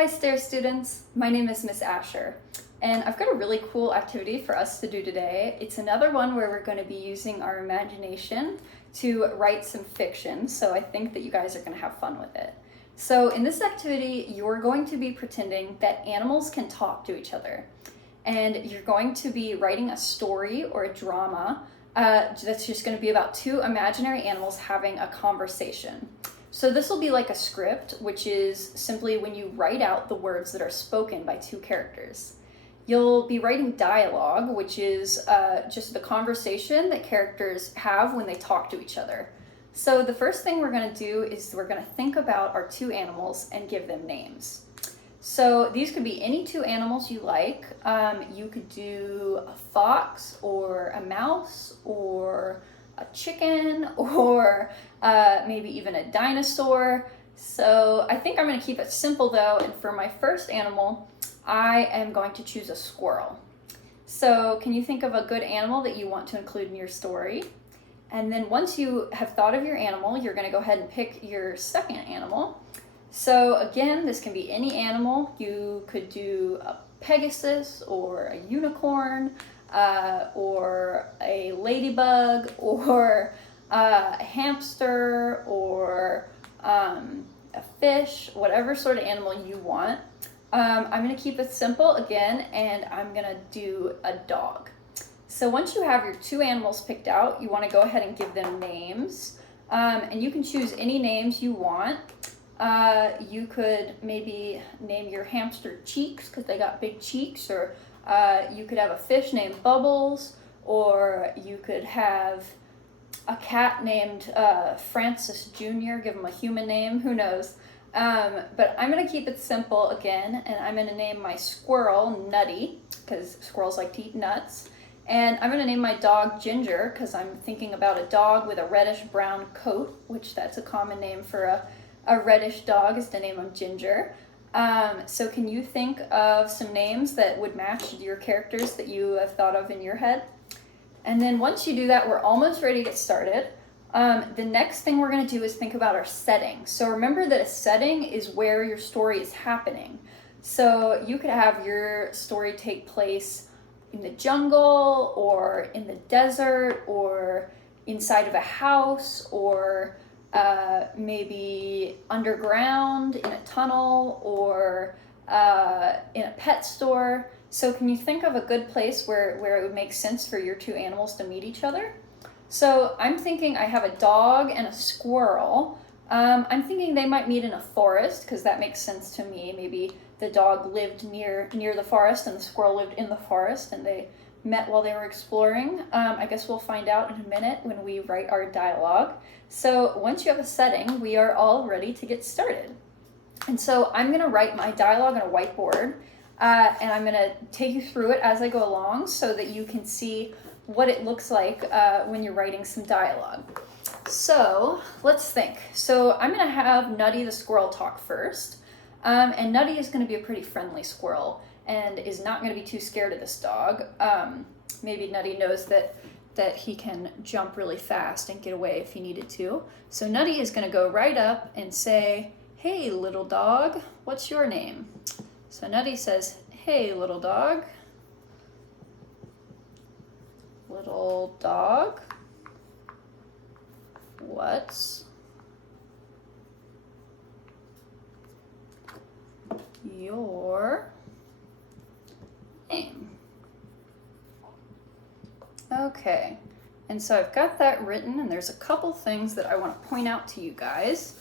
Hi Stair students, my name is Miss Asher, and I've got a really cool activity for us to do today. It's another one where we're going to be using our imagination to write some fiction, so I think that you guys are going to have fun with it. So in this activity, you're going to be pretending that animals can talk to each other, and you're going to be writing a story or a drama that's just going to be about two imaginary animals having a conversation. So this will be like a script, which is simply when you write out the words that are spoken by two characters. You'll be writing dialogue, which is just the conversation that characters have when they talk to each other. So the first thing we're going to do is we're going to think about our two animals and give them names. So these could be any two animals you like. You could do a fox or a mouse or a chicken or maybe even a dinosaur. So I think I'm going to keep it simple though, and for my first animal, I am going to choose a squirrel. So can you think of a good animal that you want to include in your story? And then once you have thought of your animal, you're going to go ahead and pick your second animal. So again, this can be any animal. You could do a Pegasus or a unicorn, or a ladybug, or a hamster, or a fish, whatever sort of animal you want. I'm going to keep it simple again, and I'm going to do a dog. So once you have your two animals picked out, you want to go ahead and give them names, and you can choose any names you want. You could maybe name your hamster Cheeks because they got big cheeks, or you could have a fish named Bubbles, or you could have a cat named Francis Jr., give him a human name, who knows. But I'm going to keep it simple again, and I'm going to name my squirrel Nutty because squirrels like to eat nuts. And I'm going to name my dog Ginger because I'm thinking about a dog with a reddish-brown coat, which that's a common name for a reddish dog, is to name him Ginger. So can you think of some names that would match your characters that you have thought of in your head? And then once you do that, we're almost ready to get started. The next thing we're going to do is think about our setting. So remember that a setting is where your story is happening. So you could have your story take place in the jungle, or in the desert, or inside of a house, or maybe underground in a tunnel, or in a pet store. So can you think of a good place where it would make sense for your two animals to meet each other? So I'm thinking I have a dog and a squirrel. I'm thinking they might meet in a forest because that makes sense to me. Maybe the dog lived near the forest and the squirrel lived in the forest and they met while they were exploring. I guess we'll find out in a minute when we write our dialogue. So once you have a setting, we are all ready to get started. And so I'm going to write my dialogue on a whiteboard, and I'm going to take you through it as I go along so that you can see what it looks like when you're writing some dialogue. So let's think. So I'm going to have Nutty the squirrel talk first, and Nutty is going to be a pretty friendly squirrel and is not going to be too scared of this dog. Maybe Nutty knows that he can jump really fast and get away if he needed to. So Nutty is going to go right up and say, "Hey, little dog, what's your name?" So Nutty says, "Hey, little dog. Little dog, what's your name?" Okay, and so I've got that written, and there's a couple things that I want to point out to you guys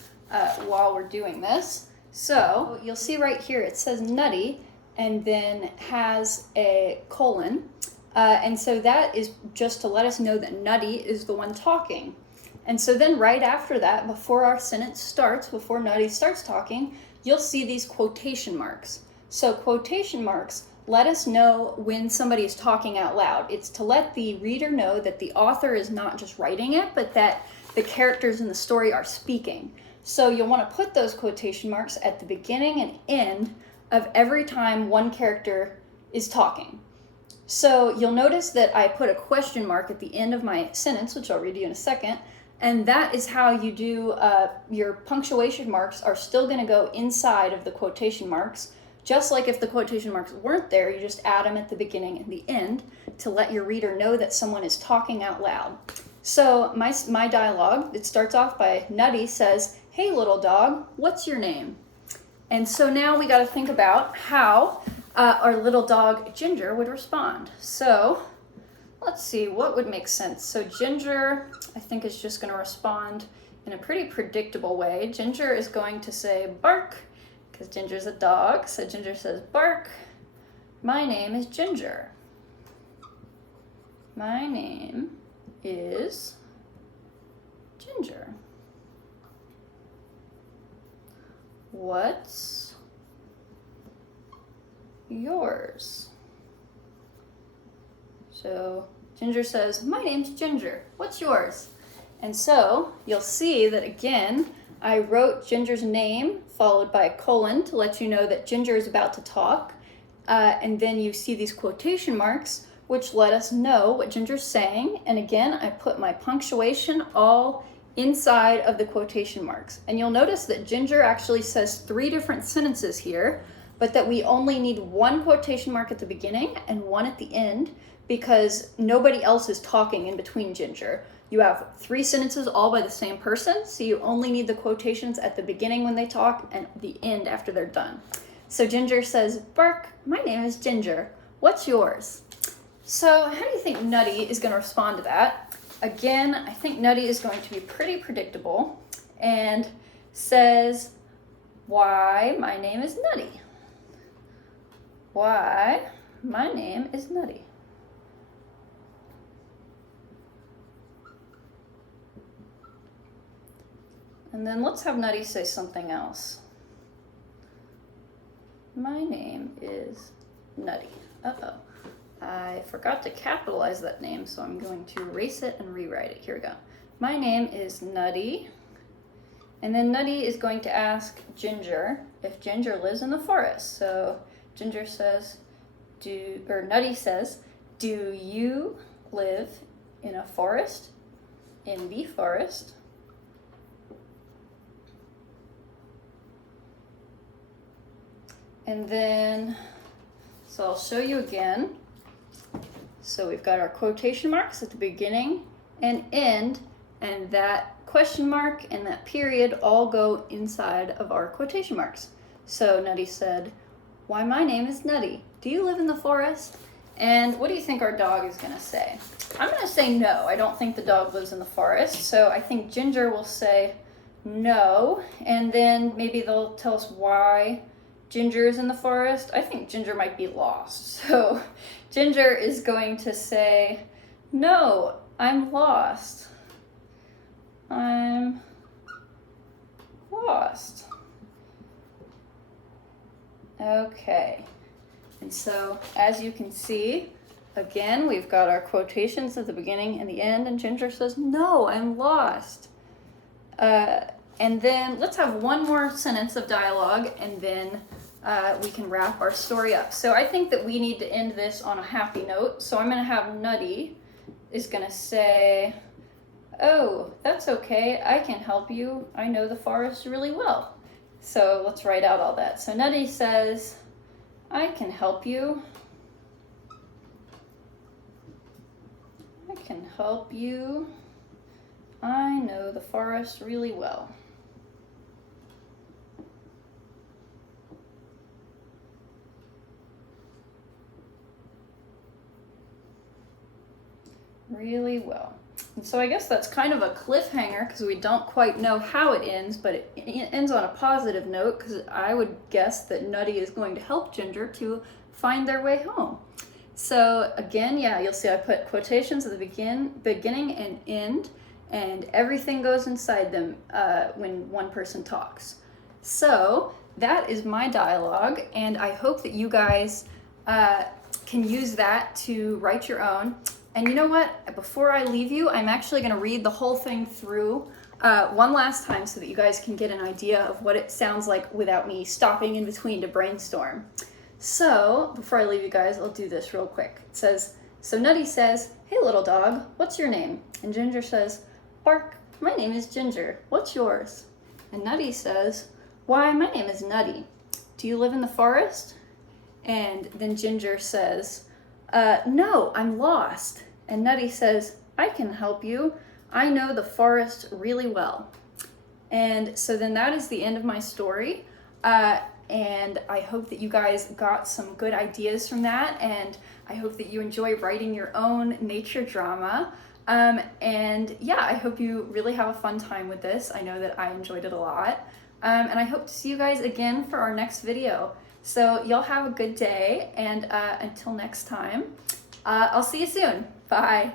while we're doing this. So you'll see right here it says Nutty and then has a colon, and so that is just to let us know that Nutty is the one talking. And so then right after that, before our sentence starts, before Nutty starts talking, you'll see these quotation marks. So quotation marks let us know when somebody is talking out loud. It's to let the reader know that the author is not just writing it, but that the characters in the story are speaking. So you'll want to put those quotation marks at the beginning and end of every time one character is talking. So you'll notice that I put a question mark at the end of my sentence, which I'll read you in a second, And that is how you do your punctuation marks are still going to go inside of the quotation marks. Just like if the quotation marks weren't there, you just add them at the beginning and the end to let your reader know that someone is talking out loud. So my dialogue, it starts off by Nutty says, "Hey little dog, what's your name?" And so now we got to think about how our little dog Ginger would respond. So let's see, what would make sense? So Ginger, I think, is just going to respond in a pretty predictable way. Ginger is going to say bark, because Ginger's a dog. So Ginger says, "Bark, my name is Ginger. My name is Ginger. What's yours?" So Ginger says, "My name's Ginger. What's yours?" And so you'll see that again, I wrote Ginger's name followed by a colon to let you know that Ginger is about to talk. And then you see these quotation marks, which let us know what Ginger's saying. And again, I put my punctuation all inside of the quotation marks. And you'll notice that Ginger actually says 3 different sentences here, but that we only need 1 quotation mark at the beginning and 1 at the end, because nobody else is talking in between Ginger. You have 3 sentences all by the same person, so you only need the quotations at the beginning when they talk and the end after they're done. So Ginger says, "Bark, my name is Ginger. What's yours?" So how do you think Nutty is going to respond to that? Again, I think Nutty is going to be pretty predictable and says, "Why, my name is Nutty. Why, my name is Nutty." And then let's have Nutty say something else. "My name is Nutty." Uh-oh. I forgot to capitalize that name, so I'm going to erase it and rewrite it. Here we go. "My name is Nutty." And then Nutty is going to ask Ginger if Ginger lives in the forest. So Ginger says, Nutty says, "Do you live in a forest? In the forest?" And then, so I'll show you again. So we've got our quotation marks at the beginning and end, and that question mark and that period all go inside of our quotation marks. So Nutty said, "Why, my name is Nutty. Do you live in the forest?" And what do you think our dog is going to say? I'm going to say no. I don't think the dog lives in the forest. So I think Ginger will say no, and then maybe they'll tell us why Ginger is in the forest. I think Ginger might be lost. So Ginger is going to say, "No, I'm lost. I'm lost." Okay. And so as you can see, again, we've got our quotations at the beginning and the end, and Ginger says, "No, I'm lost." And then let's have one more sentence of dialogue, and then we can wrap our story up. So I think that we need to end this on a happy note. So I'm going to have Nutty is going to say, "Oh, that's okay. I can help you. I know the forest really well." So let's write out all that. So Nutty says, "I can help you. I can help you. I know the forest really well." Really well. And so I guess that's kind of a cliffhanger because we don't quite know how it ends, but it ends on a positive note because I would guess that Nutty is going to help Ginger to find their way home. So again, yeah, you'll see I put quotations at the beginning and end, and everything goes inside them when one person talks. So that is my dialogue, and I hope that you guys can use that to write your own. And you know what? Before I leave you, I'm actually going to read the whole thing through one last time so that you guys can get an idea of what it sounds like without me stopping in between to brainstorm. So before I leave you guys, I'll do this real quick. It says, so Nutty says, "Hey little dog, what's your name?" And Ginger says, "Bark, My name is Ginger. What's yours? And Nutty says, why, my name is Nutty. Do you live in the forest? And then Ginger says, no, I'm lost. And Nutty says, I can help you. I know the forest really well. And so then that is the end of my story. And I hope that you guys got some good ideas from that. And I hope that you enjoy writing your own nature drama. And yeah, I hope you really have a fun time with this. I know that I enjoyed it a lot. And I hope to see you guys again for our next video. So y'all have a good day, and until next time, I'll see you soon. Bye.